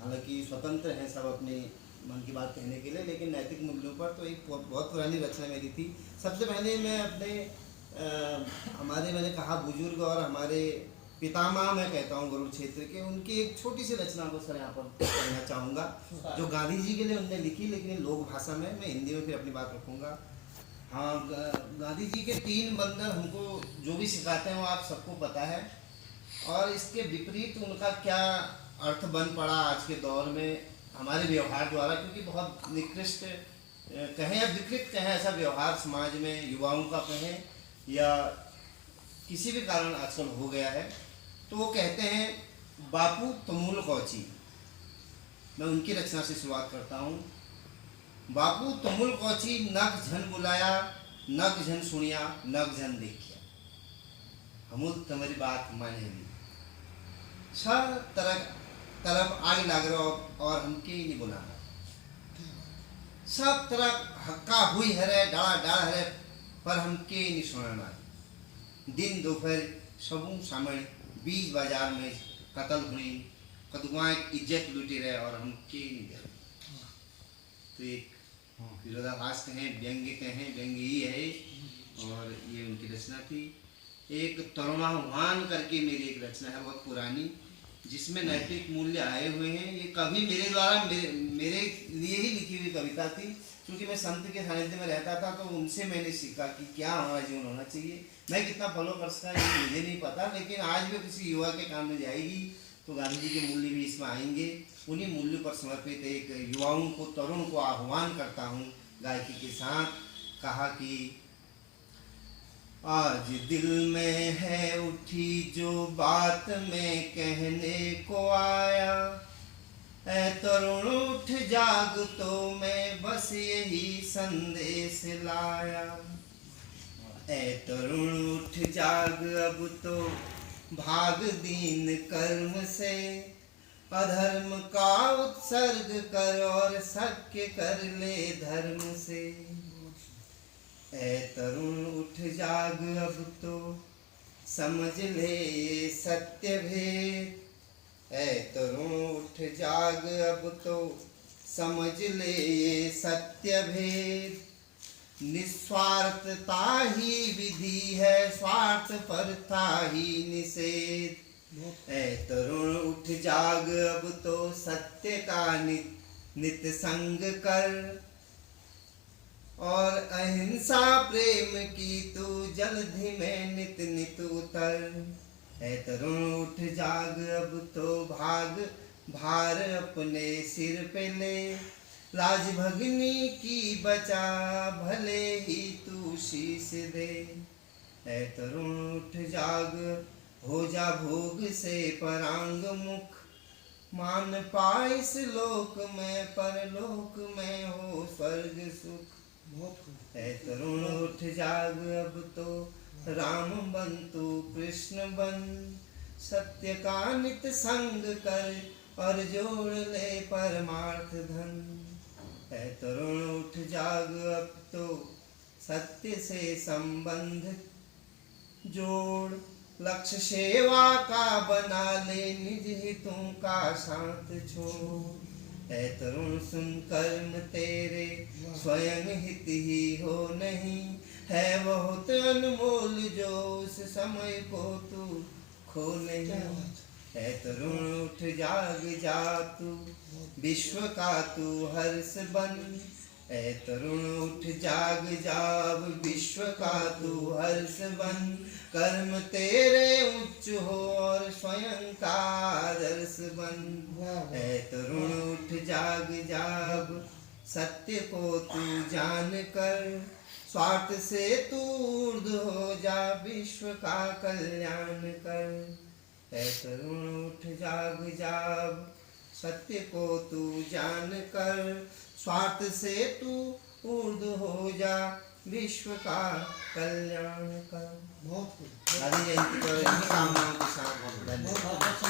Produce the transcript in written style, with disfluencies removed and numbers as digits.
हालांकि स्वतंत्र हैं सब अपने मन की बात कहने के लिए, लेकिन नैतिक मूल्यों पर तो एक बहुत पुरानी रचना मेरी थी। सबसे पहले मैं अपने हमारे मैंने कहा बुजुर्ग और हमारे पितामह मैं कहता हूँ गुरु क्षेत्र के, उनकी एक छोटी सी रचना को सर यहाँ पर कहना चाहूँगा, जो गांधी जी के लिए उनने लिखी, लेकिन लोक भाषा में, मैं हिंदी में फिर अपनी बात रखूँगा। हाँ, गांधी जी के 3 बंधन हमको जो भी सिखाते हैं वो आप सबको पता है, और इसके विपरीत उनका क्या अर्थ बन पड़ा आज के दौर में हमारे व्यवहार द्वारा, क्योंकि बहुत निकृष्ट कहें या विकृत कहें ऐसा व्यवहार समाज में युवाओं का कहें या किसी भी कारण आजकल हो गया है। तो वो कहते हैं, बापू तुमुल कौची। मैं उनकी रचना से शुरुआत करता हूँ। बापू तुमुल कौची, नख झन बुलाया, नख झन सुनिया, नख झन देखिया, हमू तुम्हारी बात माने भी, छह तरफ आग लाग रहा और हमके नहीं बुला रहा, सब तरफ हक्का हुई हरे डाला डाल हरे पर हमके नहीं सुनना। दिन दोपहर सबू सामने बीच बाजार में कत्ल हुई, कदुआएं इज्जत लूटी रहे और हमके नहीं दे। तो एक विरोधाभास कहें, व्यंग्य कहें, व्यंग्य ही है, और ये उनकी रचना थी। एक तरुणाह्वान करके मेरी एक रचना है बहुत पुरानी, जिसमें नैतिक मूल्य आए हुए हैं। ये कभी मेरे द्वारा मेरे लिए ही लिखी हुई कविता थी, क्योंकि मैं संत के सानिध्य में रहता था, तो उनसे मैंने सीखा कि क्या हमारा जीवन होना चाहिए। मैं कितना फॉलो कर सकता ये मुझे नहीं पता, लेकिन आज भी किसी युवा के काम में जाएगी तो गांधी जी के मूल्य भी इसमें आएंगे। उन्हीं मूल्यों पर समर्पित एक युवाओं को, तरुण को आह्वान करता हूँ गायकी के साथ। कहा कि आज दिल में है उठी जो बात मैं कहने को आया, ऐ तरुण उठ जाग तो मैं बस यही संदेश लाया। ऐ तरुण उठ जाग अब तो भाग दीन कर्म से, अधर्म का उत्सर्ग कर और सत्य कर ले धर्म से। ऐ तरुण उठ जाग अब तो समझ ले सत्य भेद, ऐ तरुण उठ जाग अब तो समझ ले सत्य भेद। निस्वार्थता ही विधि है, स्वार्थ परता ही निषेध। ऐ तरुण उठ जाग अब तो सत्य का नित संग कर, और अहिंसा प्रेम की तू जलधि में नित नित उतर। ऐ तरुण उठ जाग अब तो भार अपने सिर पे ले, राज भगनी की बचा भले ही तू शीश दे। ऐ तरुण उठ जाग हो जा भोग से परांग मुख, मान पाइस लोक में परलोक में हो स्वर्ग सुख। ऐ तरुण उठ जाग अब तो राम बन तू कृष्ण बन, सत्य का नित संग कर और जोड़ ले परमार्थ धन। ऐ तरुण उठ जाग अब तो सत्य से संबंध जोड़, लक्ष्य सेवा का बना ले निज हितों का साथ छोड़। ऐ तरुण सुन कर्म तेरे स्वयं हित ही हो नहीं, है बहुत अनमोल जो उस समय को तू खो नहीं। ऐ तरुण उठ जाग जा तू विश्व का तू हर्ष बन, ऐ तरुण उठ जाग जाब विश्व का तू हर्ष बन। कर्म तेरे उच्च हो और स्वयं का आदर्श बन। ऐ तरुण उठ जाग जाब सत्य को तू जान कर, स्वार्थ से तू ऊर्ध्व हो जा विश्व का कल्याण कर। ऐ तरुण उठ जाग जाब सत्य को तू जान कर, स्वार्थ से तू ऊर्ध्व हो जा विश्व का कल्याण कर। बहुत गांधी जयंती पर कामनाओं के साथ बहुत धन्यवाद।